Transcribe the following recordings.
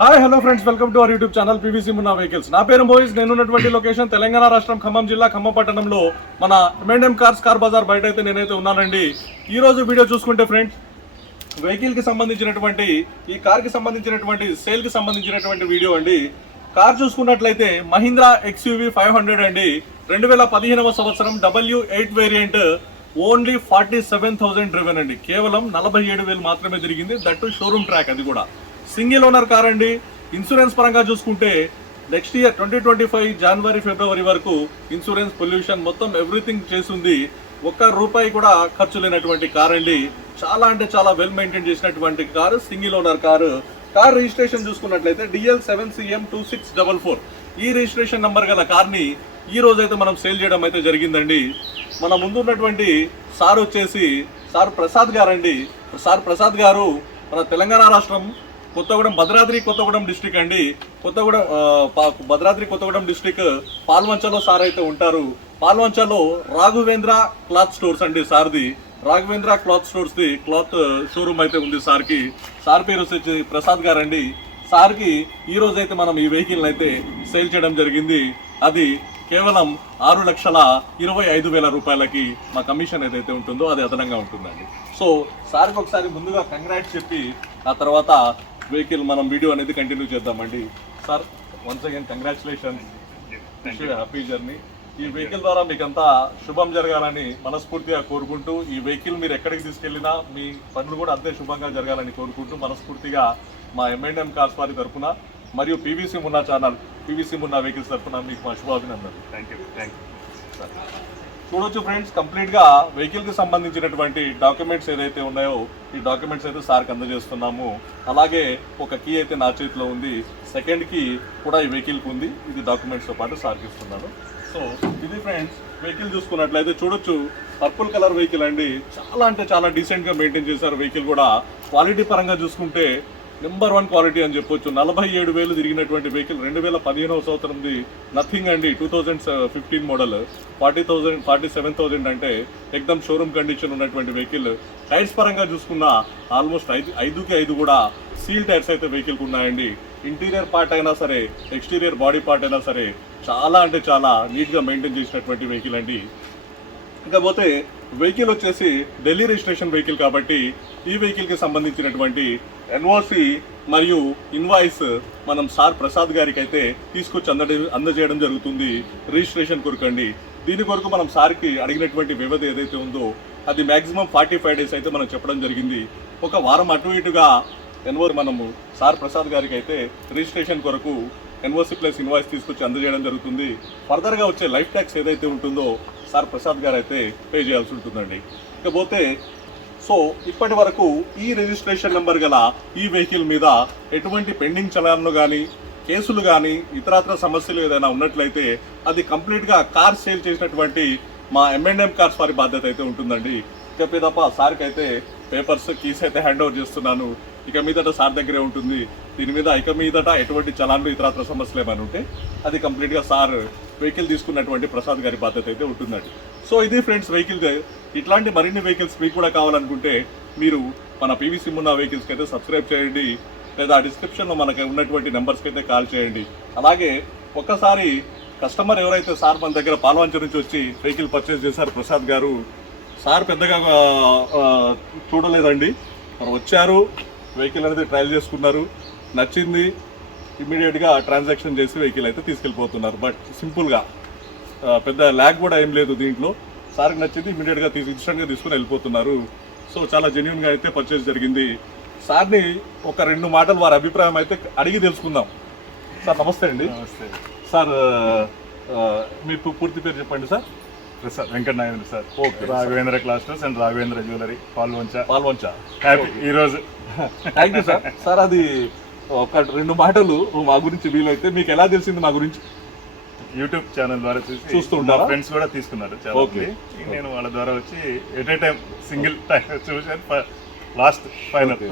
Hi hello friends welcome to our YouTube channel PVC Munna vehicles నా పేరు మోయిస్ నేను ఉన్నటువంటి లొకేషన్ తెలంగాణ రాష్ట్రం ఖమ్మం జిల్లా ఖమ్మం పట్టణంలో మన ఎంఎండ్ఎం కార్స్ కార్ బజార్ బయట అయితే నేనైతే ఉన్నానండి. ఈ రోజు వీడియో చూసుకుంటే ఫ్రెండ్స్ వెహికల్కి సంబంధించినటువంటి ఈ కార్కి సంబంధించినటువంటి సేల్కి సంబంధించినటువంటి వీడియో అండి. కార్ చూసుకున్నట్లయితే మహీంద్రా ఎక్స్యూవి ఫైవ్ హండ్రెడ్ అండి. రెండు వేల పదిహేనవ సంవత్సరం W eight variant only forty seven thousand driven అండి. కేవలం నలభై ఏడు వేలు మాత్రమే తిరిగింది. దట్టు షోరూమ్ ట్రాక్ అది కూడా. సింగిల్ ఓనర్ కార్ అండి ఇన్సూరెన్స్ పరంగా చూసుకుంటే next year twenty twenty five జనవరి ఫిబ్రవరి వరకు ఇన్సూరెన్స్ పొల్యూషన్ మొత్తం ఎవ్రీథింగ్ చేసింది. ఒక్క రూపాయి కూడా ఖర్చు లేనటువంటి కార్ అండి. చాలా అంటే చాలా వెల్ మెయింటైన్ చేసినటువంటి car single owner car. Car registration చూసుకున్నట్లయితే DL seven CM two six double four ఈ రిజిస్ట్రేషన్ నంబర్ గల కార్ని ఈ రోజైతే మనం సేల్ చేయడం అయితే జరిగిందండి. మన ముందు ఉన్నటువంటి సార్ వచ్చేసి సార్ ప్రసాద్ గారండి. సార్ ప్రసాద్ గారు మన తెలంగాణ రాష్ట్రం కొత్తగూడెం భద్రాద్రి కొత్తగూడెం డిస్టిక్ అండి. కొత్తగూడెం పా- భద్రాద్రి కొత్తగూడెం డిస్టిక్ పాల్వంచలో సార్ అయితే ఉంటారు. పాల్వంచలో రాఘవేంద్ర క్లాత్ స్టోర్స్ అండి సార్ది. రాఘవేంద్ర క్లాత్ స్టోర్స్ ది క్లాత్ షోరూమ్ అయితే ఉంది సార్కి. సార్ పేరు వచ్చి ప్రసాద్ గారండి. సార్కి ఈరోజు అయితే మనం ఈ వెహికల్ అయితే సేల్ చేయడం జరిగింది. అది కేవలం ఆరు లక్షల ఇరవై ఐదు వేల రూపాయలకి మా కమిషన్ ఏదైతే ఉంటుందో అది అదనంగా ఉంటుందండి. సో సార్కి ఒకసారి ముందుగా కంగ్రాట్స్ చెప్పి ఆ తర్వాత వెహికల్ మనం వీడియో అనేది కంటిన్యూ చేద్దామండి. Sir once again congratulation happy journey ఈ వెహికల్ ద్వారా మీకంతా శుభం జరగాలని మనస్ఫూర్తిగా కోరుకుంటూ ఈ వెహికల్ మీరు ఎక్కడికి తీసుకెళ్ళినా మీ పనులు కూడా అంతే శుభంగా జరగాలని కోరుకుంటూ మనస్ఫూర్తిగా మా ఎంఎన్ఎం కార్స్ వారి తరఫున మరియు PVC Munna channel PVC Munna vehicles తరఫున మీకు మా శుభాభినందనలు. థ్యాంక్ యూ థ్యాంక్ యూ చూడొచ్చు ఫ్రెండ్స్ కంప్లీట్గా వెహికల్కి సంబంధించినటువంటి డాక్యుమెంట్స్ ఏదైతే ఉన్నాయో ఈ డాక్యుమెంట్స్ అయితే సార్కి అందజేస్తున్నాము. అలాగే ఒక కీ అయితే నా చేతిలో ఉంది. సెకండ్ కీ కూడా ఈ వెహికల్కి ఉంది. ఇది డాక్యుమెంట్స్తో పాటు సార్కి ఇస్తున్నాను. సో ఇది ఫ్రెండ్స్ వెహికల్ చూసుకున్నట్లయితే చూడొచ్చు పర్పుల్ కలర్ వెహికల్ అండి. చాలా అంటే చాలా డీసెంట్గా మెయింటైన్ చేశారు వెహికల్ కూడా. క్వాలిటీ పరంగా చూసుకుంటే నెంబర్ వన్ క్వాలిటీ అని చెప్పొచ్చు. నలభై ఏడు వేలు తిరిగినటువంటి వెహికల్ రెండు వేల పదిహేనవ సంవత్సరంది నథింగ్ అండి two thousand fifteen model. Forty thousand forty seven thousand అంటే ఎక్దమ్ షోరూమ్ కండిషన్ ఉన్నటువంటి వెహికల్. టైర్స్ పరంగా చూసుకున్న ఆల్మోస్ట్ ఐదు ఐదుకి ఐదు కూడా సీల్ టైర్స్ అయితే వెహికల్కి ఉన్నాయండి. ఇంటీరియర్ పార్ట్ అయినా సరే ఎక్స్టీరియర్ బాడీ పార్ట్ అయినా సరే చాలా అంటే చాలా నీట్గా మెయింటైన్ చేసినటువంటి వెహికల్ అండి. ఇకపోతే వెహికల్ వచ్చేసి ఢిల్లీ రిజిస్ట్రేషన్ వెహికల్ కాబట్టి ఈ వెహికల్కి సంబంధించినటువంటి ఎన్ఓసి మరియు ఇన్వాయిస్ మనం సార్ ప్రసాద్ గారికి అయితే తీసుకొచ్చి అంద అందజేయడం జరుగుతుంది. రిజిస్ట్రేషన్ కొరకండి. దీని కొరకు మనం సార్కి అడిగినటువంటి వ్యవధి ఏదైతే ఉందో అది మాక్సిమం ఫార్టీ ఫైవ్ డేస్ అయితే మనం చెప్పడం జరిగింది. ఒక వారం అటు ఇటుగా ఎన్ఓ మనము సార్ ప్రసాద్ గారికి అయితే రిజిస్ట్రేషన్ కొరకు ఎన్ఓసి ప్లస్ ఇన్వాయిస్ తీసుకొచ్చి అందజేయడం జరుగుతుంది. ఫర్దర్గా వచ్చే లైఫ్ ట్యాక్స్ ఏదైతే ఉంటుందో సార్ ప్రసాద్ గారు అయితే పే చేయాల్సి ఉంటుందండి. ఇకపోతే సో ఇప్పటి వరకు ఈ రిజిస్ట్రేషన్ నెంబర్ గల ఈ వెహికల్ మీద ఎటువంటి పెండింగ్ చలాన్లు కానీ కేసులు కానీ ఇతరత్ర సమస్యలు ఏదైనా ఉన్నట్లయితే అది కంప్లీట్గా కార్ సేల్ చేసినటువంటి మా ఎంఎన్ఎం కార్స్ వారి బాధ్యత అయితే ఉంటుందండి. చెప్పేదప్ప తప్ప సార్కి అయితే పేపర్స్ కీస్ అయితే హ్యాండ్ ఓవర్ చేస్తున్నాను. ఇక మీదట సార్ దగ్గరే ఉంటుంది. దీని మీద ఇక మీదట ఎటువంటి చలాన్లు ఇతరత్ర సమస్యలు ఏమైనా ఉంటే అది కంప్లీట్గా సార్ వెహికల్ తీసుకున్నటువంటి ప్రసాద్ గారి బాధ్యత అయితే ఉంటుందండి. సో ఇది ఫ్రెండ్స్ వెహికల్ ఇట్లాంటి మరిన్ని వెహికల్స్ మీకు కూడా కావాలనుకుంటే మీరు మన పీవీ ఉన్న వెహికల్స్కి అయితే సబ్స్క్రైబ్ చేయండి. లేదా డిస్క్రిప్షన్లో మనకి ఉన్నటువంటి నెంబర్స్కి అయితే కాల్ చేయండి. అలాగే ఒక్కసారి కస్టమర్ ఎవరైతే సార్ మన దగ్గర పాల్వంచ నుంచి వచ్చి వెహికల్ పర్చేస్ చేశారు ప్రసాద్ గారు సార్ పెద్దగా చూడలేదండి. మరి వచ్చారు వెహికల్ అనేది ట్రయల్ చేసుకున్నారు. నచ్చింది ఇమీడియట్గా ట్రాన్సాక్షన్ చేసి వెహికల్ అయితే తీసుకెళ్ళిపోతున్నారు. బట్ సింపుల్గా పెద్ద ల్యాగ్ కూడా ఏం లేదు దీంట్లో. సార్కి నచ్చింది ఇమీడియట్గా తీసి ఇన్స్టెంట్గా తీసుకుని వెళ్ళిపోతున్నారు. సో చాలా జెన్యున్గా అయితే పర్చేస్ జరిగింది. సార్ని ఒక రెండు మాటలు వారి అభిప్రాయం అయితే అడిగి తెలుసుకుందాం. సార్ నమస్తే అండి. నమస్తే. సార్ మీ పూర్తి పేరు చెప్పండి sir. Prasad Venkata Nagendra sir okay. Raghavendra cloth stores and Raghavendra jewellery Palvancha Palvancha happy ఈ రోజు. థ్యాంక్ యూ సార్ సార్ అది ఒక రెండు మాటలు మా గురించి వీలైతే మీకు ఎలా తెలిసింది మా గురించి? యూట్యూబ్ ఛానల్ ద్వారా చూసి చూస్తూ ఉంటారా? ఫ్రెండ్స్ కూడా తీసుకున్నారు ఓకే. నేను వాళ్ళ ద్వారా వచ్చి at a time single time చూసాను లాస్ట్ ఫైనల్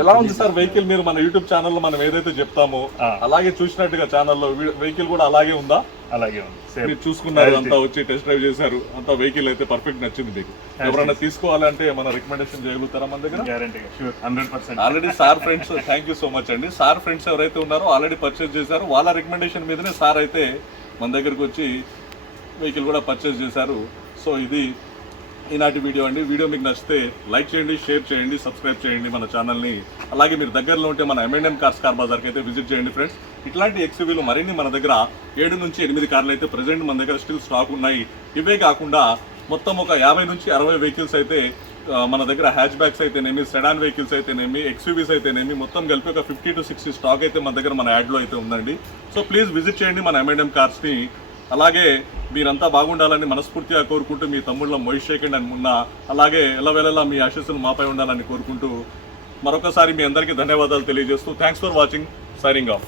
ఎలా ఉంది సార్ వెహికల్ మీరు మన యూట్యూబ్ ఛానల్లో మనం ఏదైతే చెప్తామో. అలాగే చూసినట్టుగా ఛానల్లో వెహికల్ కూడా అలాగే ఉందా? అలాగే ఉంది. మీరు చూసుకున్నారు అంతా వచ్చి టెస్ట్ డ్రైవ్ చేశారు అంతా వెహికల్ అయితే పర్ఫెక్ట్ నచ్చింది మీకు. ఎవరైనా తీసుకోవాలంటే మన రికమెండేషన్ చేయగలుగుతారా మన దగ్గర? గ్యారంటీగా sure hundred percent already sir friends thank you so much అండి. సార్ ఫ్రెండ్స్ ఎవరైతే ఉన్నారో ఆల్రెడీ పర్చేస్ చేశారు వాళ్ళ రికమెండేషన్ మీదనే సార్ అయితే మన దగ్గరికి వచ్చి వెహికల్ కూడా పర్చేస్ చేశారు. సో ఇది ఈనాటి వీడియో అండి. వీడియో మీకు నచ్చితే లైక్ చేయండి షేర్ చేయండి సబ్స్క్రైబ్ చేయండి మన ఛానల్ని. అలాగే మీరు దగ్గరలో ఉంటే మన ఎంఎన్ఎం కార్స్ కార్ బజార్కి అయితే విజిట్ చేయండి ఫ్రెండ్స్. ఇట్లాంటి ఎక్స్యూవీలు మరిన్ని మన దగ్గర ఏడు నుంచి ఎనిమిది కార్లు అయితే ప్రజెంట్ మన దగ్గర స్టిల్ స్టాక్ ఉన్నాయి. ఇవే కాకుండా మొత్తం ఒక యాభై నుంచి అరవై వెహికల్స్ అయితే మన దగ్గర హ్యాచ్ బ్యాగ్స్ అయితేనేమి సెడాన్ వెహికల్స్ అయితేనేమి ఎక్స్యూవీస్ అయితేనేమి మొత్తం కలిపి ఒక ఫిఫ్టీ టు సిక్స్టీ స్టాక్ అయితే మన దగ్గర మన యాడ్లో అయితే ఉందండి. సో ప్లీజ్ విజిట్ చేయండి మన ఎంఎండ్ఎం కార్స్ని. అలాగే మీరంతా బాగుండాలని మనస్ఫూర్తిగా కోరుకుంటూ మీ తమ్ముళ్ళ మొయిష్ అని ఉన్న అలాగే ఎల్లవేళలా మీ ఆశస్సులు మాపై ఉండాలని కోరుకుంటూ మరొకసారి మీ అందరికీ ధన్యవాదాలు తెలియజేస్తూ thanks for watching signing off.